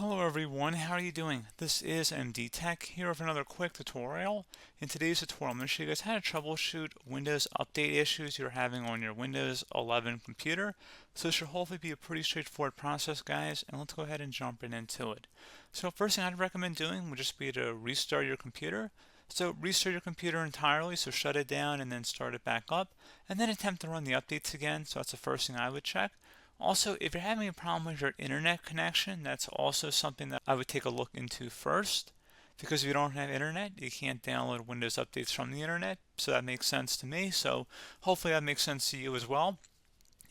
Hello everyone, how are you doing? This is MD Tech here with another quick tutorial. In today's tutorial, I'm going to show you guys how to troubleshoot Windows update issues you're having on your Windows 11 computer. So this should hopefully be a pretty straightforward process, guys, and let's go ahead and jump right into it. So first thing I'd recommend doing would just be to restart your computer. So restart your computer entirely, so shut it down and then start it back up, and then attempt to run the updates again. So that's the first thing I would check. Also, if you're having a problem with your internet connection, that's also something that I would take a look into first. Because if you don't have internet, you can't download Windows updates from the internet. So that makes sense to me. So hopefully that makes sense to you as well.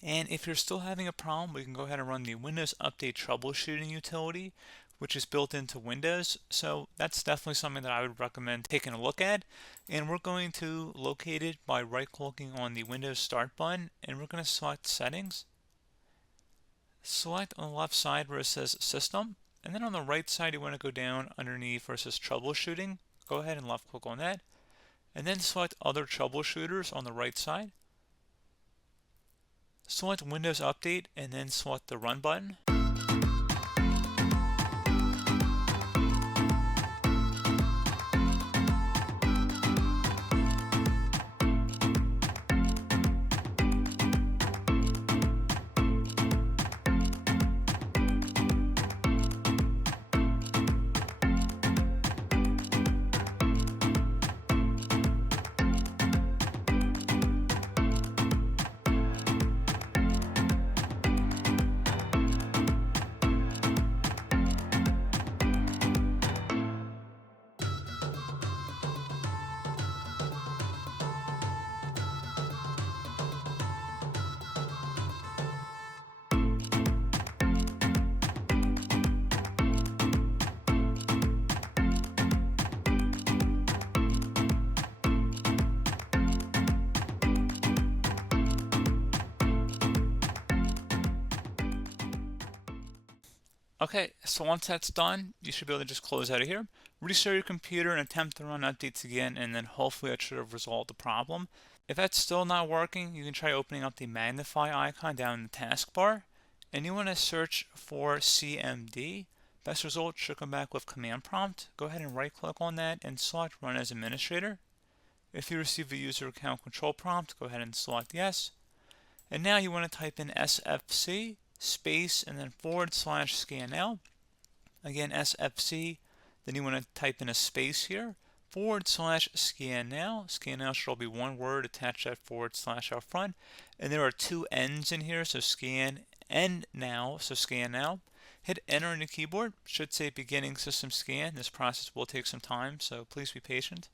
And if you're still having a problem, we can go ahead and run the Windows Update Troubleshooting utility, which is built into Windows. So that's definitely something that I would recommend taking a look at. And we're going to locate it by right-clicking on the Windows Start button, and we're going to select Settings. Select on the left side where it says System, and then on the right side you want to go down underneath where it says Troubleshooting. Go ahead and left click on that, and then select Other Troubleshooters on the right side. Select Windows Update and then select the Run button. Okay, so once that's done, you should be able to just close out of here, restart your computer and attempt to run updates again, and then hopefully that should have resolved the problem. If that's still not working, you can try opening up the magnify icon down in the taskbar, and you want to search for CMD. Best result should come back with command prompt. Go ahead and right click on that and select run as administrator. If you receive a user account control prompt, go ahead and select yes. And now you want to type in SFC space and then /scan_now. Again, SFC, then you want to type in a space here, /scan_now. Scan now should all be one word, attach that / out front. And there are two N's in here, so scan and now, so scan now. Hit enter on the keyboard, should say beginning system scan. This process will take some time, so please be patient.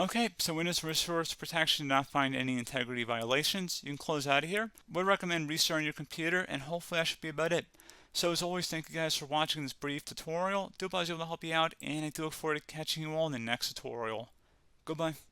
Okay, so Windows Resource Protection did not find any integrity violations. You can close out of here. Would recommend restarting your computer, and hopefully that should be about it. So as always, thank you guys for watching this brief tutorial. Do hope I was able to help you out, and I do look forward to catching you all in the next tutorial. Goodbye.